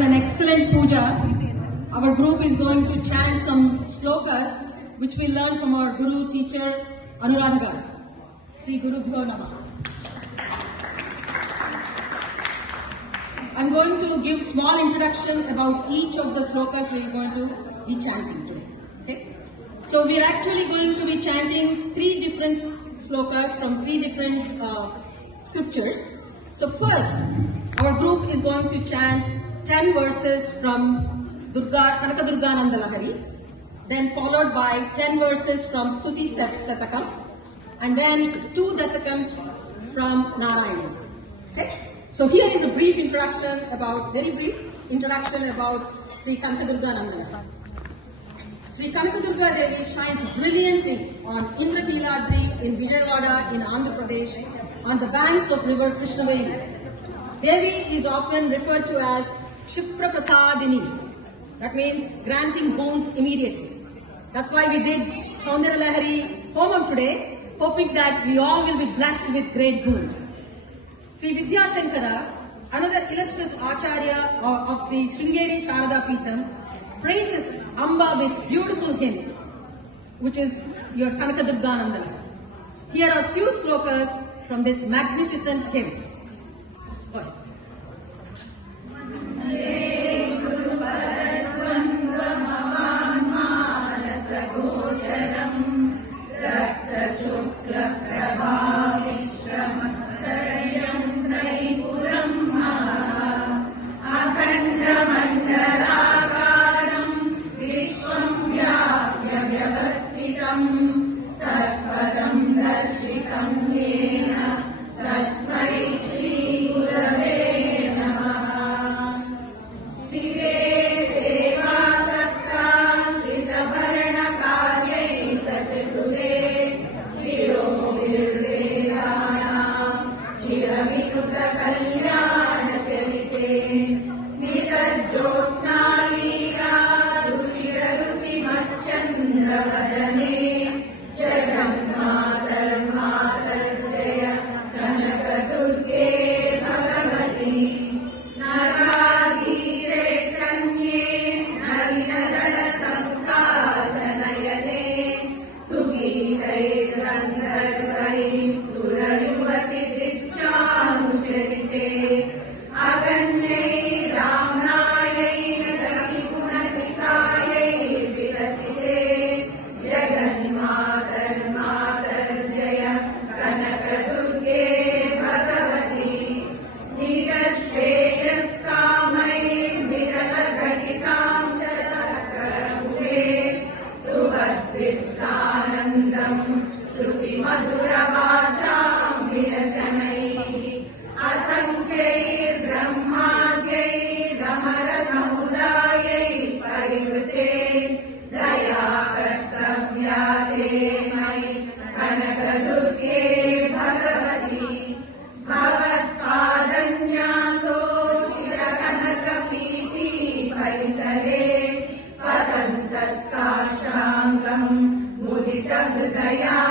done an excellent puja. Our group is going to chant some slokas which we learned from our guru teacher Anuradha. Sri Gurubhyo Namah. I'm going to give small introduction about each of the slokas we are going to be chanting today. Okay? So we are actually going to be chanting 3 different slokas from 3 different scriptures. So first, our group is going to chant 10 verses from Kanaka Durgananda Lahari, then followed by 10 verses from Stuti Satakam, and then 2 dasakams from Narayana. Okay? So here is a brief introduction about, very brief introduction about Sri Kanaka Durgananda Lahari. Sri Kanaka Durga Devi shines brilliantly on Indrakiladri in Vijayawada in Andhra Pradesh on the banks of river Krishnaveni. Devi is often referred to as Kshipra Prasadini. That means granting boons immediately. That's why we did Saundarya Lahari Homam today, hoping that we all will be blessed with great boons. Sri Vidya Shankara, another illustrious Acharya of Sri Sringeri Sharada Peetham, praises Amba with beautiful hymns, which is your Kanaka Durgananda Lahari. Here are a few slokas from this magnificent hymn. Go ahead. Mudita Hridaya